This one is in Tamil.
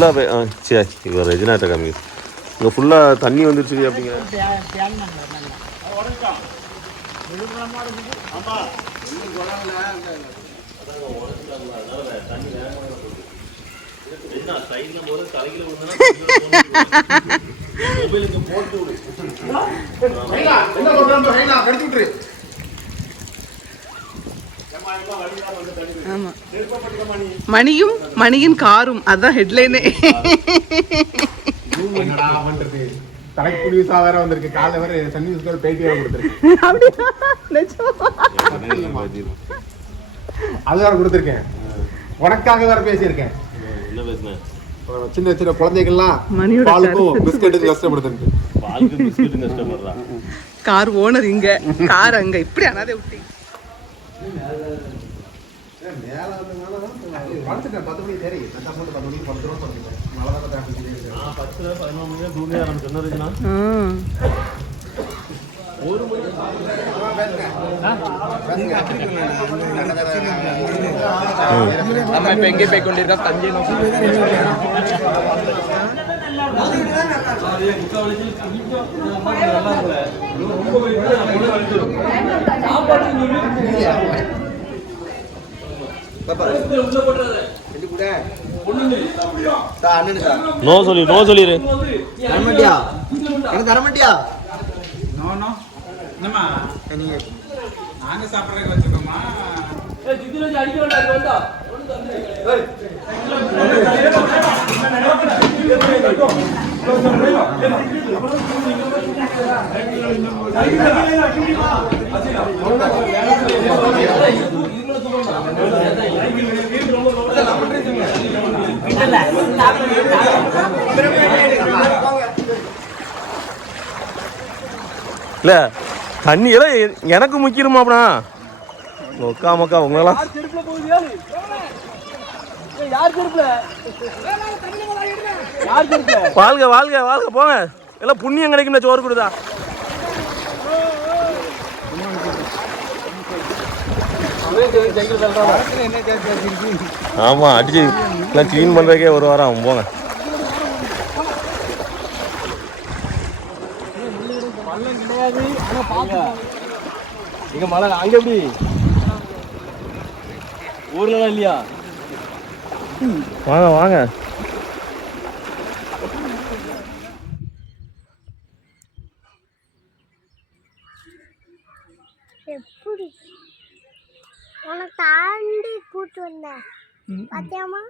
ஃபுல்லாக சரி இவர் ரெஜினாட்ட காமி இங்கே ஃபுல்லாக தண்ணி வந்துருச்சு அப்படிங்கிற மணியும் மணியின் காரும் அதான் ஹெட்லைனே. தலைக்குடிசா வேற வந்திருக்கு. காலைல வேற சன் நியூஸ்க்கு பேட்டி வேற கொடுத்துருக்கேன். அது வேற கொடுத்துருக்கேன். உனக்காக வேற பேசியிருக்கேன். என்ன பேசுனேன்? சின்ன சின்ன குழந்தைகள்லாம் பாலுக்கும் பிஸ்கட்டுக்கு கஷ்டப்படுத்துட்டு பாலுக்கு பிஸ்கட்டு கஷ்டப்படுறான். கார் ஓனர் இங்க, கார் அங்க, இப்படி அனாதே விட்டீங்க. நம்ம இப்ப எங்கே போய் கொண்டிருக்கோம்? தஞ்சை நோக்கி. நோ சொல்லிரு. தரமாட்டியா? நாங்க சாப்பிடறதுக்கு வச்சிருக்கோமா? இல்ல தண்ணி எல்லாம் எனக்கு முக்கியமாப்பா. மக்கா மக்கா உங்களெல்லாம் வாழ்க வாழ்க வாழ்க போங்க. எல்லாம் புண்ணியம் கிடைக்கும். சோறு கொடுதா ஆமா அடிச்சு எல்லாம் கிளீன் பண்றதுக்கே ஒரு வாரம் ஆகும். போங்க. இங்க மழை அங்க எப்படி ஊர்ல தான் இல்லையா? வாங்க வாங்க. எப்படி உனக்கு தாண்டி கூட்டு வந்தேன் பாத்தியாமா?